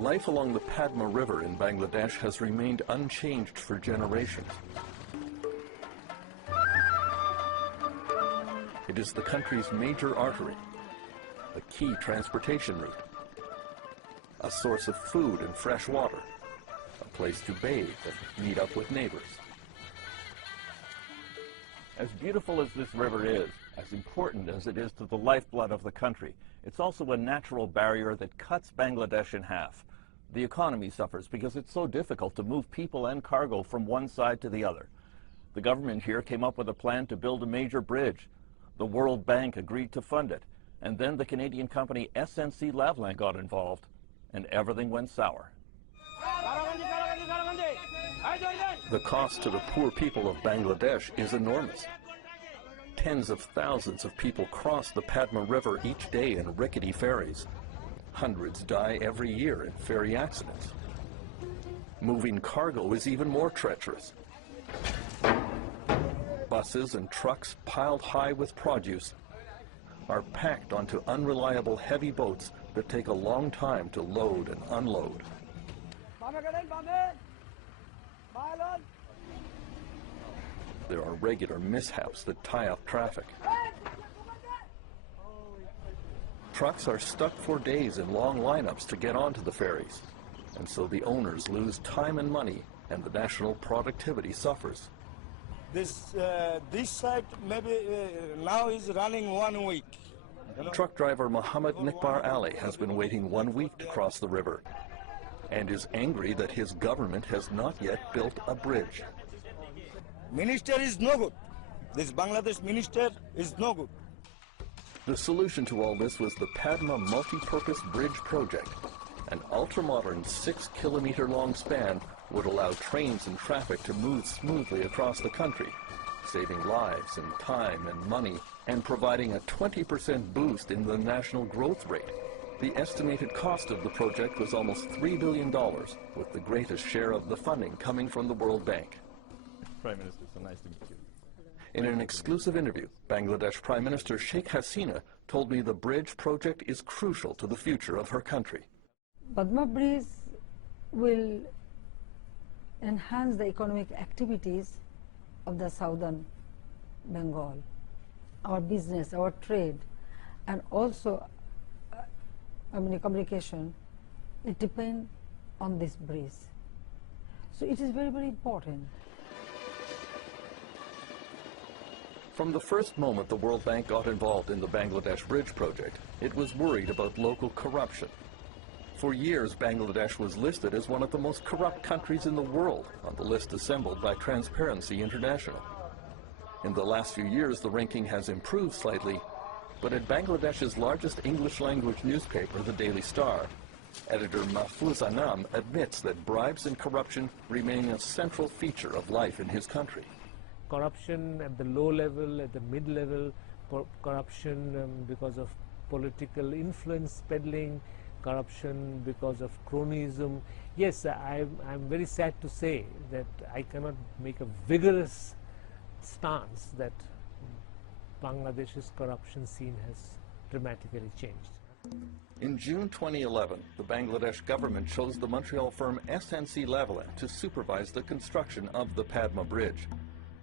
Life along the Padma River in Bangladesh has remained unchanged for generations. It is the country's major artery, a key transportation route, a source of food and fresh water, a place to bathe and meet up with neighbors. As beautiful as this river is, as important as it is to the lifeblood of the country, it's also a natural barrier that cuts Bangladesh in half. The economy suffers because it's so difficult to move people and cargo from one side to the other. The government here came up with a plan to build a major bridge. The World Bank agreed to fund it, and then the Canadian company SNC-Lavalin got involved, and everything went sour. The cost to the poor people of Bangladesh is enormous. Tens of thousands of people cross the Padma River each day in rickety ferries. Hundreds die every year in ferry accidents. Moving cargo is even more treacherous. Buses and trucks piled high with produce are packed onto unreliable heavy boats that take a long time to load and unload. There are regular mishaps that tie up traffic. Trucks are stuck for days in long lineups to get onto the ferries, and so the owners lose time and money, and the national productivity suffers. This site maybe now is running 1 week. Truck driver Muhammad Nikbar Ali has been waiting 1 week to cross the river and is angry that his government has not yet built a bridge. Minister is no good. This Bangladesh minister is no good. The solution to all this was the Padma Multi-Purpose Bridge Project. An ultra-modern 6-kilometer-long span would allow trains and traffic to move smoothly across the country, saving lives and time and money, and providing a 20% boost in the national growth rate. The estimated cost of the project was almost $3 billion, with the greatest share of the funding coming from the World Bank. Prime Minister, so nice to meet you. In an exclusive interview, Bangladesh Prime Minister Sheikh Hasina told me the bridge project is crucial to the future of her country. Padma Bridge will enhance the economic activities of the southern Bengal, our business, our trade, and also communication. It depends on this bridge. So it is very, very important. From the first moment the World Bank got involved in the Bangladesh Bridge project, it was worried about local corruption. For years, Bangladesh was listed as one of the most corrupt countries in the world on the list assembled by Transparency International. In the last few years, the ranking has improved slightly, but at Bangladesh's largest English-language newspaper, the Daily Star, editor Mahfouz Anam admits that bribes and corruption remain a central feature of life in his country. Corruption at the low level, at the mid-level, corruption because of political influence peddling, corruption because of cronyism. Yes, I'm very sad to say that I cannot make a vigorous stance that Bangladesh's corruption scene has dramatically changed. In June 2011, the Bangladesh government chose the Montreal firm SNC-Lavalin to supervise the construction of the Padma Bridge.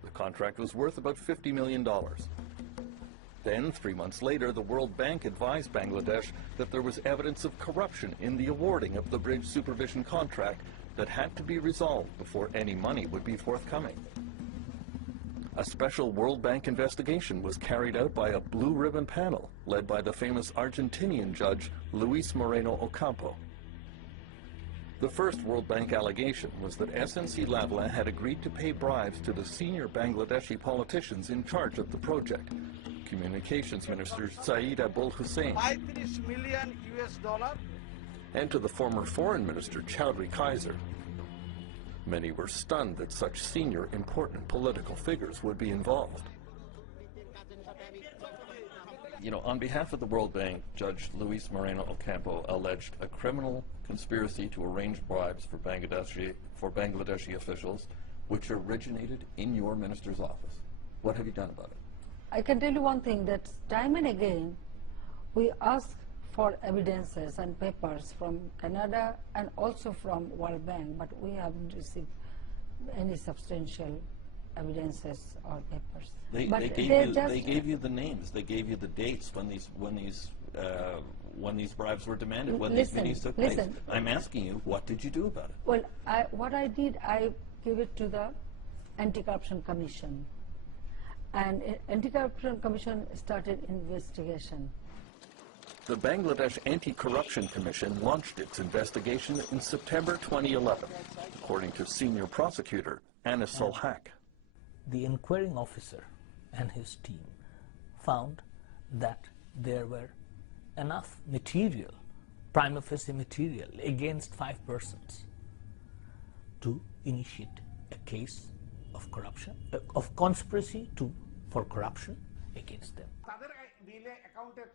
The contract was worth about $50 million. Then, 3 months later, the World Bank advised Bangladesh that there was evidence of corruption in the awarding of the bridge supervision contract that had to be resolved before any money would be forthcoming. A special World Bank investigation was carried out by a blue ribbon panel led by the famous Argentinian judge Luis Moreno Ocampo. The first World Bank allegation was that SNC-Lavalin had agreed to pay bribes to the senior Bangladeshi politicians in charge of the project. Communications Minister Saeed Abul Hussein, $5 million and to the former Foreign Minister Chowdhury Kaiser. Many were stunned that such senior, important political figures would be involved. You know, on behalf of the World Bank, Judge Luis Moreno Ocampo alleged a criminal conspiracy to arrange bribes for Bangladeshi officials, which originated in your minister's office. What have you done about it? I can tell you one thing, that time and again we ask for evidences and papers from Canada and also from World Bank, but we haven't received any substantial evidences or papers. They gave you the names. They gave you the dates when these bribes were demanded, when these meetings took place. I'm asking you, what did you do about it? Well, what I did, I gave it to the Anti-Corruption Commission, and Anti-Corruption Commission started investigation. The Bangladesh Anti-Corruption Commission launched its investigation in September 2011, according to senior prosecutor Anis Sul-Haq. The inquiring officer and his team found that there were enough material, prima facie material, against 5 persons to initiate a case of corruption, of conspiracy for corruption against them.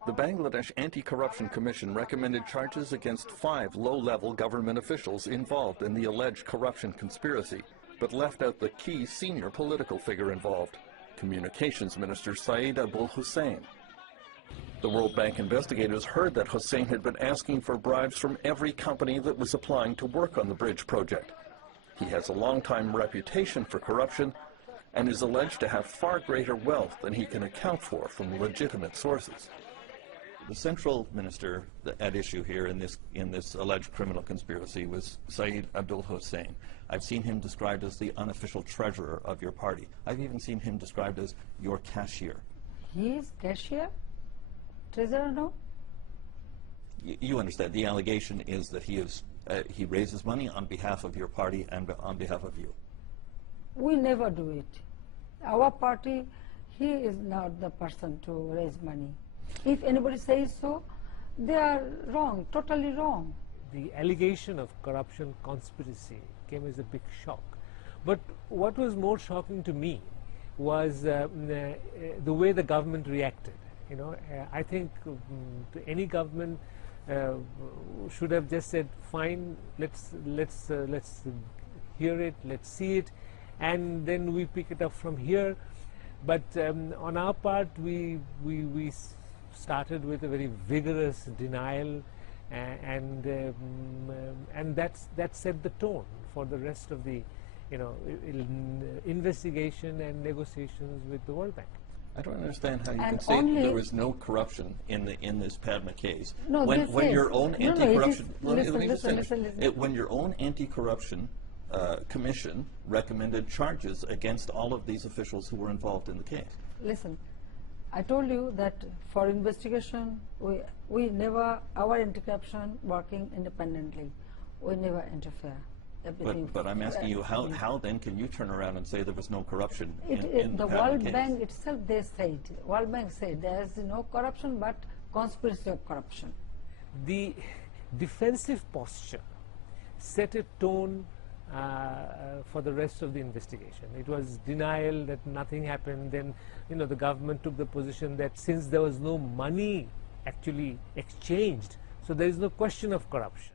The Bangladesh Anti-Corruption Commission recommended charges against 5 low-level government officials involved in the alleged corruption conspiracy, but left out the key senior political figure involved, Communications Minister Saeed Abul Hussein. The World Bank investigators heard that Hussein had been asking for bribes from every company that was applying to work on the bridge project. He has a long-time reputation for corruption and is alleged to have far greater wealth than he can account for from legitimate sources. The central minister at issue here in this alleged criminal conspiracy was Saeed Abul Hussein. I've seen him described as the unofficial treasurer of your party. I've even seen him described as your cashier. He is cashier? Treasurer, no? You understand, the allegation is that he raises money on behalf of your party and on behalf of you. We never do it. Our party, he is not the person to raise money. If anybody says so, they are wrong, totally wrong. The allegation of corruption conspiracy came as a big shock. But what was more shocking to me was the way the government reacted. You know, I think any government should have just said, "Fine, let's hear it, let's see it, and then we pick it up from here." But on our part, we started with a very vigorous denial, and that set the tone for the rest of the, investigation and negotiations with the World Bank. I don't understand how you And can say only- there was no corruption in this Padma case. No, when this when is- your own no, no, it anti-corruption is- let me listen, just listen, finish. listen. When your own anti-corruption commission recommended charges against all of these officials who were involved in the case. Listen, I told you that for investigation, we never, our anti-corruption working independently, we never interfere. Everything. But I'm asking you, how then can you turn around and say there was no corruption in The the Padma World case? Bank itself, they said, World Bank said there is no corruption but conspiracy of corruption. The defensive posture set a tone for the rest of the investigation. It was denial that nothing happened. Then, the government took the position that since there was no money actually exchanged, so there is no question of corruption.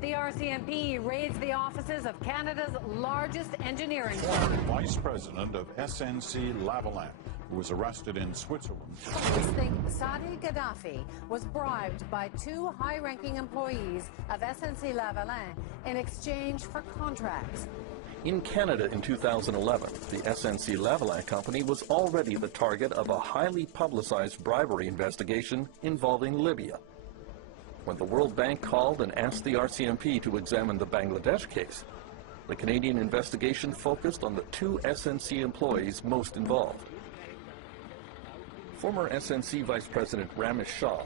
The RCMP raids the offices of Canada's largest engineering firm. Vice President of SNC-Lavalin, who was arrested in Switzerland. Police think Saadi Gaddafi was bribed by 2 high-ranking employees of SNC-Lavalin in exchange for contracts. In Canada in 2011, the SNC-Lavalin company was already the target of a highly publicized bribery investigation involving Libya. When the World Bank called and asked the RCMP to examine the Bangladesh case, the Canadian investigation focused on the 2 SNC employees most involved. Former SNC Vice President Ramesh Shah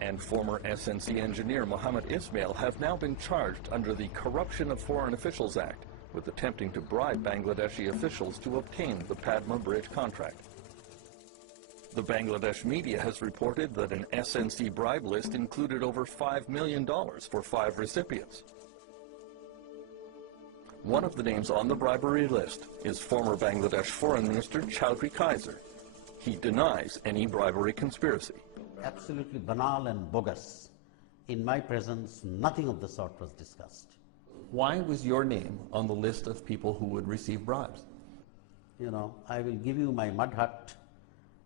and former SNC engineer Mohammed Ismail have now been charged under the Corruption of Foreign Officials Act with attempting to bribe Bangladeshi officials to obtain the Padma Bridge contract. The Bangladesh media has reported that an SNC bribe list included over $5 million for 5 recipients. One of the names on the bribery list is former Bangladesh Foreign Minister Chowdhury Kaiser. He denies any bribery conspiracy. Absolutely banal and bogus. In my presence, nothing of the sort was discussed. Why was your name on the list of people who would receive bribes? I will give you my mud hut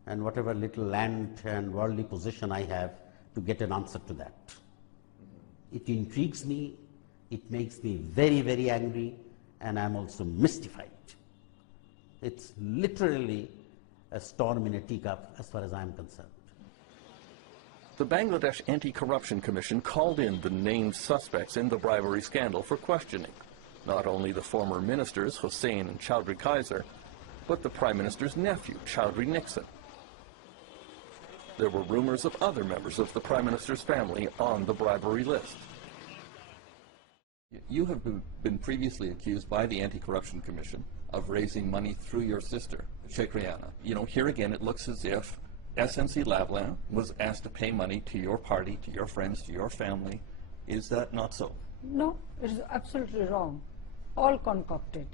and whatever little land and worldly position I have, to get an answer to that. It intrigues me, it makes me very, very angry, and I'm also mystified. It's literally a storm in a teacup as far as I'm concerned. The Bangladesh Anti-Corruption Commission called in the named suspects in the bribery scandal for questioning, not only the former ministers Hussain and Chowdhury Kaiser, but the Prime Minister's nephew, Chowdhury Nixon. There were rumors of other members of the Prime Minister's family on the bribery list. You have been previously accused by the Anti-Corruption Commission of raising money through your sister, Sheikh Rayana. You know, here again it looks as if SNC-Lavalin was asked to pay money to your party, to your friends, to your family. Is that not so? No, it is absolutely wrong. All concocted.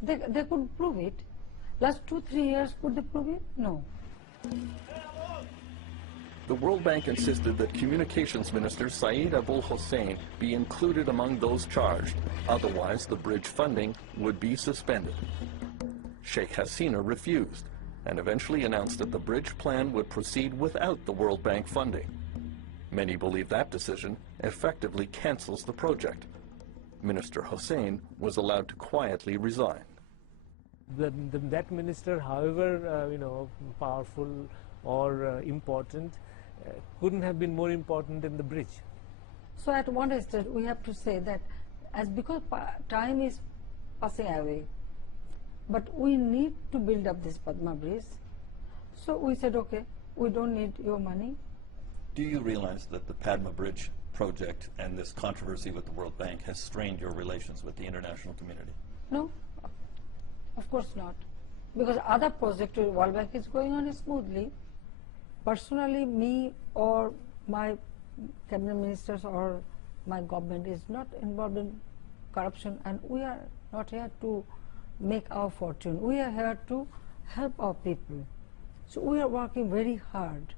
They could prove it. Last 2-3 years, could they prove it? No. The World Bank insisted that Communications Minister Saeed Abul Hussain be included among those charged, otherwise the bridge funding would be suspended. Sheikh Hasina refused, and eventually announced that the bridge plan would proceed without the World Bank funding. Many believe that decision effectively cancels the project. Minister Hussain was allowed to quietly resign. That minister, however powerful or important, couldn't have been more important than the bridge. So at one stage we have to say that because time is passing away, but we need to build up this Padma Bridge. So we said, okay, we don't need your money. Do you realize that the Padma Bridge project and this controversy with the World Bank has strained your relations with the international community? No, of course not. Because other projects with World Bank is going on smoothly. Personally, me or my cabinet ministers or my government is not involved in corruption, and we are not here to make our fortune. We are here to help our people. So we are working very hard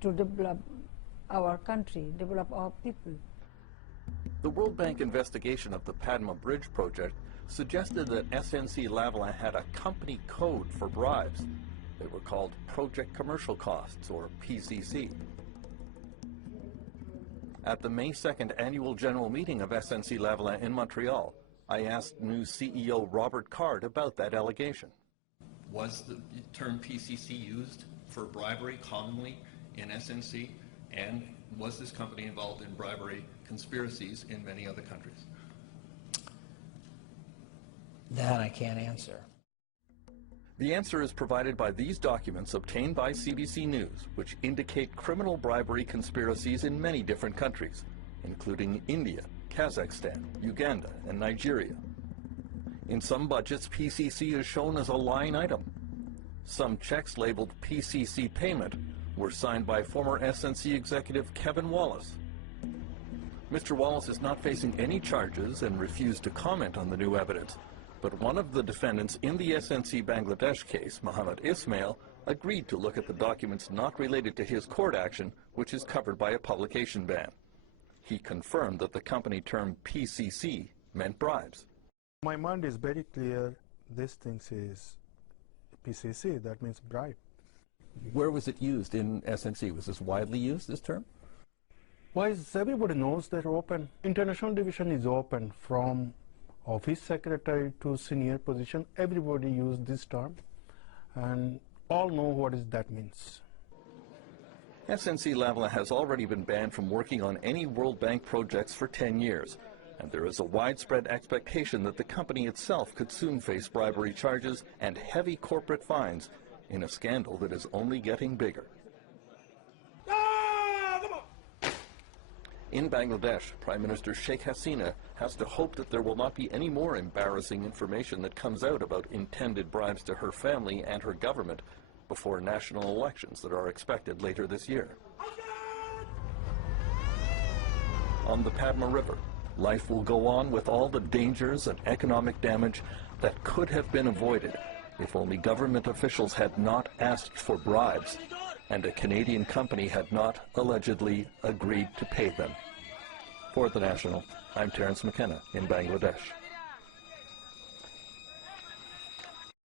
to develop our country, develop our people. The World Bank investigation of the Padma Bridge project suggested that SNC-Lavalin had a company code for bribes. They were called Project Commercial Costs, or PCC. At the May 2nd annual general meeting of SNC-Lavalin in Montreal, I asked new CEO Robert Card about that allegation. Was the term PCC used for bribery commonly in SNC, and was this company involved in bribery conspiracies in many other countries? That I can't answer. The answer is provided by these documents obtained by CBC News, which indicate criminal bribery conspiracies in many different countries, including India, Kazakhstan, Uganda, and Nigeria. In some budgets, PCC is shown as a line item. Some checks labeled PCC payment were signed by former SNC executive Kevin Wallace. Mr. Wallace is not facing any charges and refused to comment on the new evidence, but one of the defendants in the SNC Bangladesh case, Mohammed Ismail, agreed to look at the documents not related to his court action, which is covered by a publication ban. He confirmed that the company term PCC meant bribes. My mind is very clear. This thing is PCC, that means bribe. Where was it used in SNC? Was this widely used, this term? Why, everybody knows that open. International division is open from office secretary to senior position. Everybody use this term, and all know what that means. SNC-Lavalin has already been banned from working on any World Bank projects for 10 years, and there is a widespread expectation that the company itself could soon face bribery charges and heavy corporate fines in a scandal that is only getting bigger. In Bangladesh, Prime Minister Sheikh Hasina has to hope that there will not be any more embarrassing information that comes out about intended bribes to her family and her government before national elections that are expected later this year. On the Padma River, life will go on with all the dangers and economic damage that could have been avoided if only government officials had not asked for bribes and a Canadian company had not allegedly agreed to pay them. For The National, I'm Terence McKenna in Bangladesh.